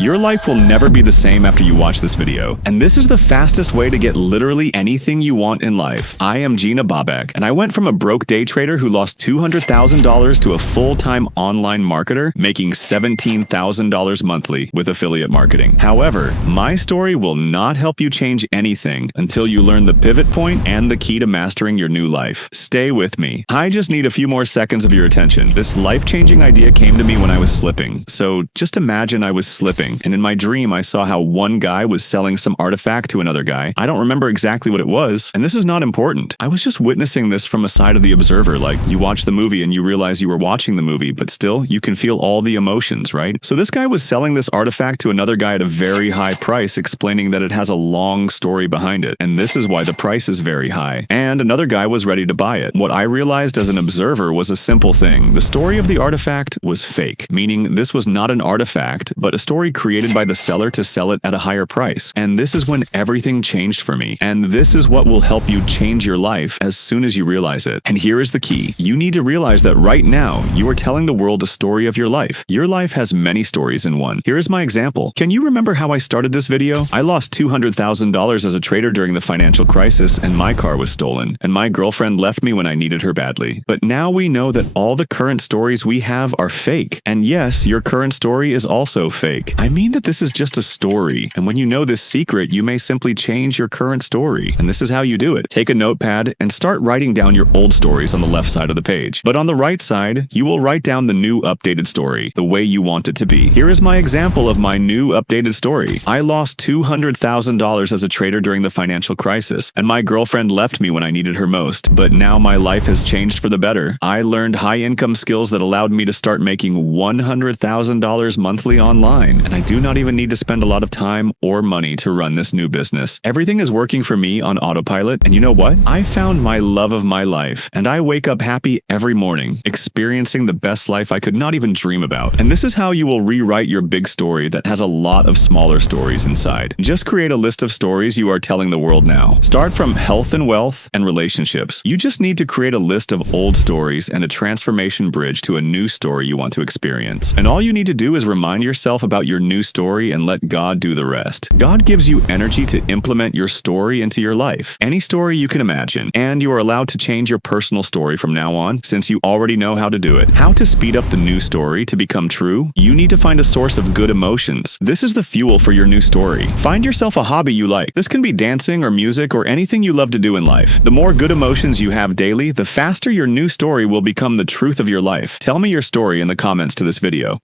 Your life will never be the same after you watch this video, and this is the fastest way to get literally anything you want in life. I am Gina Bobek, and I went from a broke day trader who lost $200,000 to a full-time online marketer making $17,000 monthly with affiliate marketing. However, my story will not help you change anything until you learn the pivot point and the key to mastering your new life. Stay with me. I just need a few more seconds of your attention. This life-changing idea came to me when I was slipping. So just imagine I was slipping, and in my dream I saw how one guy was selling some artifact to another guy. I don't remember exactly what it was, and this is not important. I was just witnessing this from a side of the observer, like you watch the movie and you realize you were watching the movie, but still, you can feel all the emotions, right? So this guy was selling this artifact to another guy at a very high price, explaining that it has a long story behind it, and this is why the price is very high. And another guy was ready to buy it. What I realized as an observer was a simple thing. The story of the artifact was fake, meaning this was not an artifact, but a story created by the seller to sell it at a higher price. And this is when everything changed for me. And this is what will help you change your life as soon as you realize it. And here is the key. You need to realize that right now, you are telling the world a story of your life. Your life has many stories in one. Here is my example. Can you remember how I started this video? I lost $200,000 as a trader during the financial crisis, and my car was stolen. And my girlfriend left me when I needed her badly. But now we know that all the current stories we have are fake. And yes, your current story is also fake. I mean that this is just a story. And when you know this secret, you may simply change your current story. And this is how you do it. Take a notepad and start writing down your old stories on the left side of the page. But on the right side, you will write down the new updated story, the way you want it to be. Here is my example of my new updated story. I lost $200,000 as a trader during the financial crisis, and my girlfriend left me when I needed her most. But now my life has changed for the better. I learned high-income skills that allowed me to start making $100,000 monthly online, and I do not even need to spend a lot of time or money to run this new business. Everything is working for me on autopilot, and you know what? I found my love of my life, and I wake up happy every morning, experiencing the best life I could not even dream about. And this is how you will rewrite your big story that has a lot of smaller stories inside. Just create a list of stories you are telling the world now. Start from health and wealth and relationships. You just need to create a list of old stories and a transformation bridge to a new story you want to experience. And all you need to do is remind yourself about your new story and let God do the rest. God gives you energy to implement your story into your life. Any story you can imagine. And you are allowed to change your personal story from now on, since you already know how to do it. How to speed up the new story to become true? You need to find a source of good emotions. This is the fuel for your new story. Find yourself a hobby you like. This can be dancing or music or anything you love to do in life. The more good emotions you have daily, the faster your new story will become the truth of your life. Tell me your story in the comments to this video.